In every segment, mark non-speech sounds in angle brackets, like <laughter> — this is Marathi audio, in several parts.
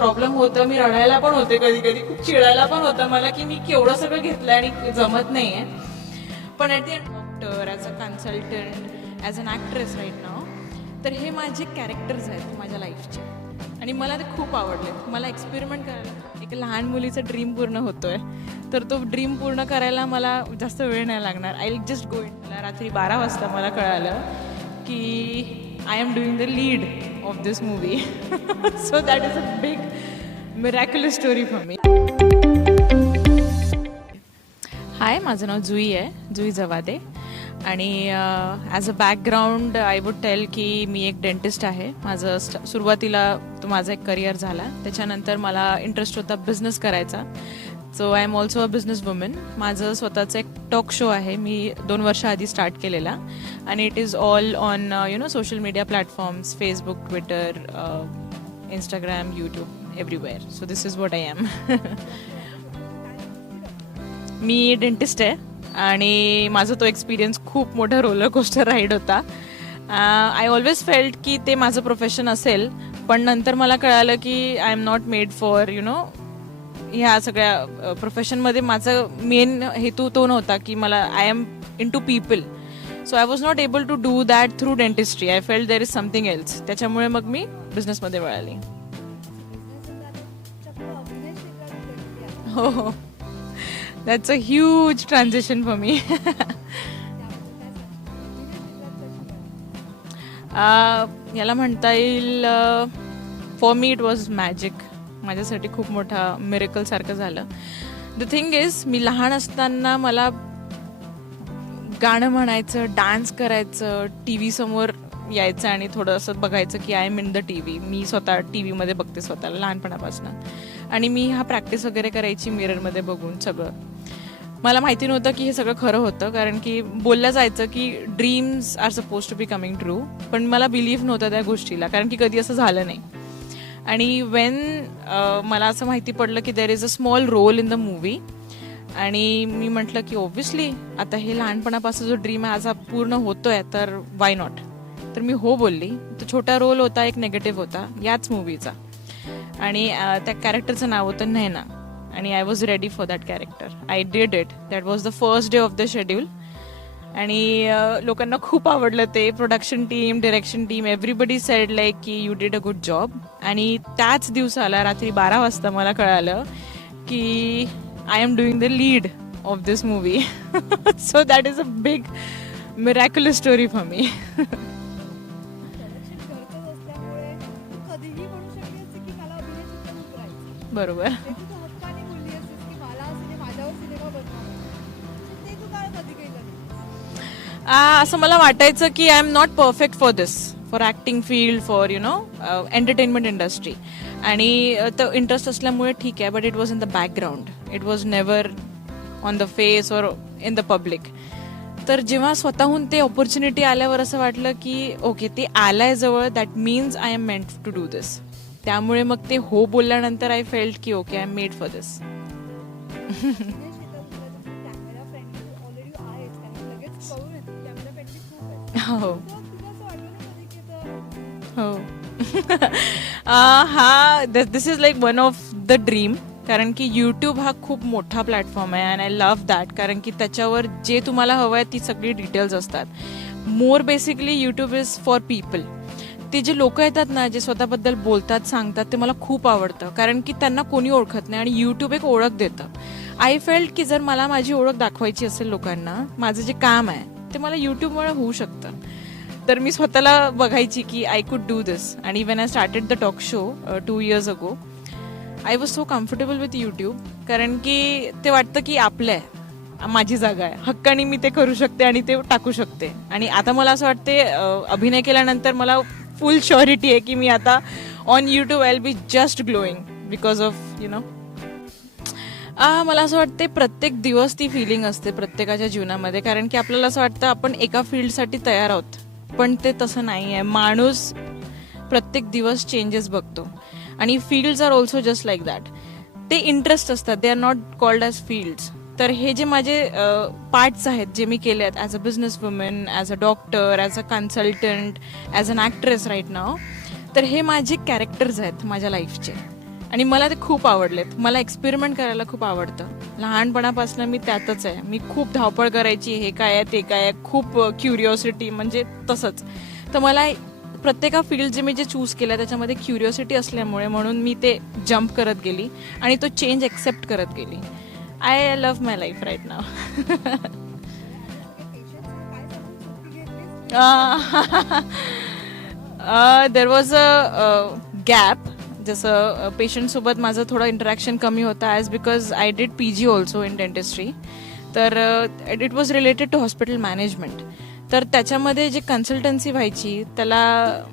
प्रॉब्लेम होतं मी रडायला पण होते कधी कधी खूप चिडायला पण होतं मला की मी केवढं सगळं घेतलं आणि जमत नाही आहे पण at the end doctor as a consultant as an actress right now तर हे माझे कॅरेक्टर्स आहेत माझ्या लाईफचे आणि मला ते खूप आवडले मला एक्सपेरिमेंट करायला एक लहान मुलीचा ड्रीम पूर्ण होतोय. तर तो ड्रीम पूर्ण करायला मला जास्त वेळ नाही लागणार. आय जस्ट गो मला रात्री बारा वाजता मला कळालं की I am doing the lead of this movie. So that is a big miraculous story for me. Hi माझं नाव जुई आहे जुई जवादे आणि as a background I would tell की मी एक डेंटिस्ट आहे माझं स्ट सुरुवातीला तो माझा एक करिअर झाला त्याच्यानंतर मला इंटरेस्ट होता बिझनेस करायचा so I am also a business woman माझं स्वतःचं एक टॉक शो आहे. मी दोन वर्षाआधी स्टार्ट केलेला. आणि it is all on you know social media platforms Facebook Twitter Instagram YouTube everywhere so this is what I am me dentist आहे. आणि माझा तो एक्सपिरियन्स खूप मोठा रोलर कोस्टर राईड होता. आय ऑलवेज फेल्ट की ते माझं प्रोफेशन असेल पण नंतर मला कळालं की I am not made for you know ह्या सगळ्या प्रोफेशनमध्ये माझं मेन हेतू तो नव्हता की मला I am into people so I was not able to do that through dentistry I felt there is something else त्याच्यामुळे मग मी बिझनेसमध्ये वळाली. हो हो. That's <laughs> a huge transition for me याला म्हणता येईल for me it was magic माझ्यासाठी खूप मोठा मिरेकल सारखं झालं. द थिंग इज मी लहान असताना मला गाणं म्हणायचं डान्स करायचं टी व्ही समोर यायचं आणि थोडं असं बघायचं की I am in the T V मी स्वतः टी व्हीमध्ये बघते स्वतःला लहानपणापासून. आणि मी हा प्रॅक्टिस वगैरे करायची मिररमध्ये बघून सगळं. मला माहिती नव्हतं की हे सगळं खरं होतं कारण की बोललं जायचं की dreams are suppose to be coming true पण मला बिलीव्ह नव्हतं त्या गोष्टीला कारण की कधी असं झालं नाही. आणि वेन मला असं माहिती पडलं की there is a small role in the movie आणि मी म्हटलं की ओब्विसली आता हे लहानपणापासून जो ड्रीम आहे आज पूर्ण होतोय तर वाय नॉट तर मी हो बोलली. तो छोटा रोल होता एक नेगेटिव्ह होता याच मूवीचा आणि त्या कॅरेक्टरचं नाव होतं नैना. आणि I was ready for that character I did it that was the first day of the schedule आणि लोकांना खूप आवडलं ते production team direction team everybody said like की you did a good job आणि त्याच दिवसाला रात्री बारा वाजता मला कळालं की I am doing the lead of this movie so that is a big miraculous story for me बरोबर. असं मला वाटायचं की I am not perfect for this for acting field for you know entertainment industry आणि uh, तो इंटरेस्ट असल्यामुळे ठीक आहे but it was in the background it was never on the face or in the public तर जेव्हा स्वतःहून ते ऑपॉर्च्युनिटी आल्यावर असं वाटलं की ओके ते आलाय जवळ that means I am meant to do this त्यामुळे मग ते हो बोलल्यानंतर आय फेल्ट की okay I am made for this हो. हो. <laughs> अं, हा this is like one of the dream कारण की यूट्यूब हा खूप मोठा प्लॅटफॉर्म आहे अँड आय लव्ह दॅट कारण की त्याच्यावर जे तुम्हाला हवं आहे ती सगळी डिटेल्स असतात. More basically YouTube is for people ते जे लोक येतात ना जे स्वतःबद्दल बोलतात सांगतात ते मला खूप आवडतं. कारण की त्यांना कोणी ओळखत नाही आणि यूट्यूब एक ओळख देतं. आय फेल्ट की जर मला माझी ओळख दाखवायची असेल लोकांना माझं जे काम आहे ते मला यूट्यूबमुळे होऊ शकतं. तर मी स्वतःला बघायची की आय कुड डू दिस आणि when I started the talk show two years ago I was so comfortable with YouTube कारण की ते वाटतं की आपलं आहे. माझी जागा आहे. हक्काने मी ते करू शकते आणि ते टाकू शकते. आणि आता मला असं वाटते अभिनय केल्यानंतर मला फुल श्युरिटी आहे की मी आता on YouTube I be just glowing because of you know ah, मला असं वाटते प्रत्येक दिवस ती फिलिंग असते प्रत्येकाच्या जीवनामध्ये. कारण की आपल्याला असं वाटतं आपण एका फील्डसाठी तयार आहोत. पण ते तसं नाही आहे माणूस प्रत्येक दिवस चेंजेस बघतो. आणि fields are also just like that ते इंटरेस्ट असतात. They are not called as fields तर हे जे माझे पार्ट्स आहेत जे मी केले आहेत as a business women as a doctor as a consultant as an actress right now तर हे माझे कॅरेक्टर्स आहेत माझ्या लाईफचे आणि मला ते खूप आवडलेत. मला एक्सपेरिमेंट करायला खूप आवडतं. लहानपणापासून मी त्यातच आहे. मी खूप धावपळ करायची हे काय आहे ते काय आहे खूप क्युरिओसिटी म्हणजे तसंच. तर मला प्रत्येका फील्ड जे मी जे चूज केलं त्याच्यामध्ये क्युरिओसिटी असल्यामुळे म्हणून मी ते जम्प करत गेली आणि तो चेंज एक्सेप्ट करत गेली. I love my life right now there was a <laughs> gap जसं पेशंटसोबत माझं थोडं इंटरॅक्शन कमी होतं as because I did P G also in dentistry तर it was related to hospital management तर त्याच्यामध्ये जे कन्सल्टन्सी व्हायची त्याला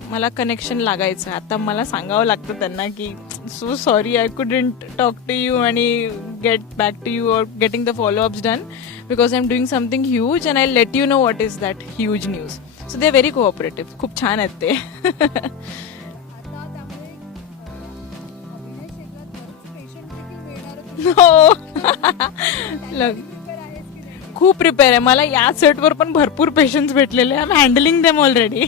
मला कनेक्शन लागायचं. आता मला सांगावं लागतं त्यांना की so sorry I couldn't talk to you आणि get back to you or getting the followups done because I am doing something huge and I let you know what is that huge news so they very cooperative खूप छान आहेत ते. <laughs> <laughs> हो. लग खूप प्रिपेअर आहे. मला या सेटवर पण भरपूर पेशन्स भेटलेले I am handling them already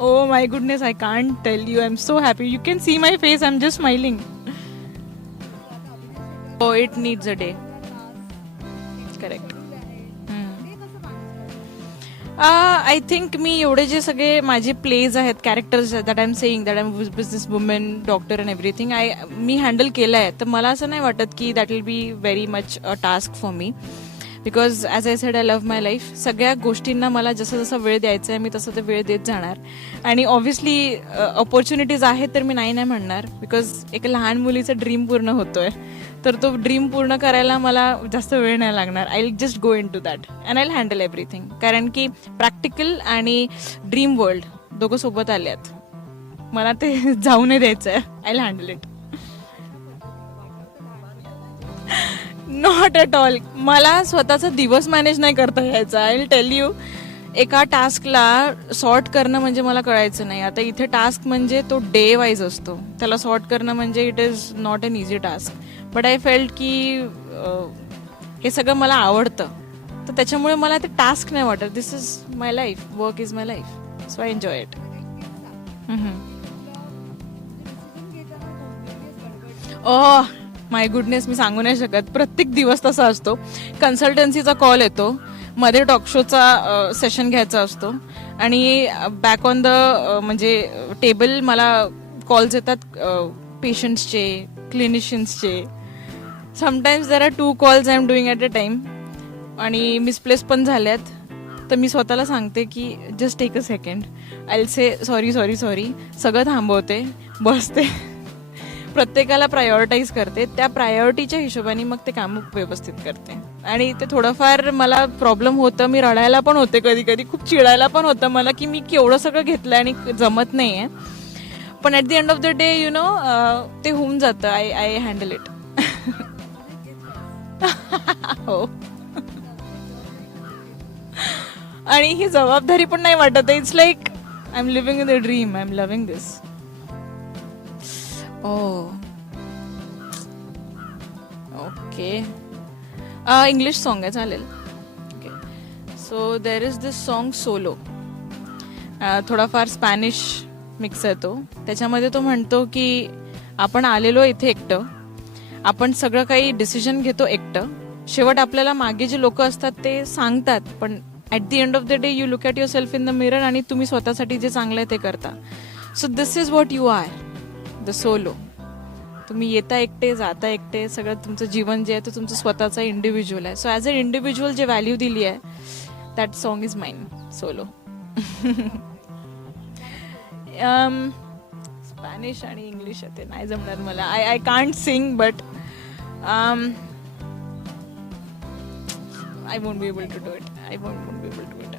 oh my goodness I can't tell you I am so happy you can see my face I am just smiling हो it needs a day correct Uh, I think मी एवढे जे सगळे माझे प्लेज आहेत characters that I am saying that I am business women doctor and everything I मी हँडल केलं आहे तर मला असं नाही वाटत की that will be very much a task for me because as I said I love my life सगळ्या गोष्टींना मला जसं जसं वेळ द्यायचा आहे मी तसं ते वेळ देत जाणार. आणि ऑब्व्हियसली ऑपॉर्च्युनिटीज आहेत तर मी नाही नाही म्हणणार. बिकॉज एक लहान मुलीचं ड्रीम पूर्ण होतोय. तर तो ड्रीम पूर्ण करायला मला जास्त वेळ नाही लागणार. I just go into that and I handle everything कारण की प्रॅक्टिकल आणि ड्रीम वर्ल्ड दोघं सोबत आले आहेत मला ते <laughs> जाऊ नाही द्यायचं आहे I handle it not at all मला स्वतःचा दिवस मॅनेज नाही करता यायचा. आय विल टेल यू एका टास्कला सॉर्ट करणं म्हणजे मला कळायचं नाही. आता इथे टास्क म्हणजे तो डे वाईज असतो. त्याला सॉर्ट करणं म्हणजे it is not an easy task but I felt की हे सगळं मला आवडतं. तर त्याच्यामुळे मला ते टास्क नाही वाटत. This is my life work is my life so I enjoy it oh my goodness मी सांगू नाही शकत. प्रत्येक दिवस तसा असतो. कन्सल्टन्सीचा कॉल येतो. मध्ये टॉक शोचा सेशन घ्यायचा असतो. आणि बॅक ऑन द म्हणजे टेबल मला कॉल्स येतात पेशंट्सचे क्लिनिशियन्सचे sometimes there are two calls I am doing at a time आणि मिसप्लेस पण झाल्यात. तर मी स्वतःला सांगते की just take a second I say sorry sorry sorry सगळं थांबवते. बसते. प्रत्येकाला प्रायोरिटाईज करते त्या प्रायोरिटीच्या हिशोबाने मग ते काम व्यवस्थित करते. आणि ते थोडंफार मला प्रॉब्लेम होतं मी रडायला पण होते कधी कधी खूप चिडायला पण होतं मला की मी केवढं सगळं घेतलं आणि जमत नाही आहे पण at the end of the day you know ते होऊन जातं. आय आय हँडल इट हो. आणि ही जबाबदारी पण नाही वाटत. It's like I am living in the dream I am loving this oh okay English song आहे चालेल. Okay so there is this song solo थोडाफार स्पॅनिश मिक्स आहे तो. त्याच्यामध्ये तो म्हणतो की आपण आलेलो इथे एकटं. आपण सगळं काही डिसिजन घेतो एकटं. शेवट आपल्याला मागे जे लोक असतात ते सांगतात पण at the end of the day you look at yourself in the mirror आणि तुम्ही स्वतःसाठी जे चांगलं आहे ते करता. So this is what you are the solo. तुम्ही येता एकटे जाता एकटे सगळं तुमचं जीवन जे आहे ते तुमचं स्वतःचा इंडिव्हिज्युअल आहे. सो ॲज अ इंडिव्हिज्युअल जे व्हॅल्यू दिली आहे that song is mine solo Spanish आणि इंग्लिश येते ते नाही जमणार मला. I I can't sing but I won't be able to do it I won't won't be able to it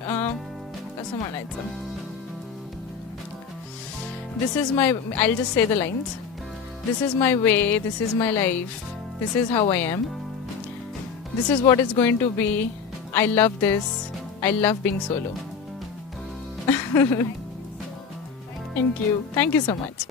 कसं म्हणायचं? This is my i'll just say the lines. This is my way this is my life this is how i am. This is what it's going to be. I love this. I love being solo. <laughs> Thank you. Thank you so much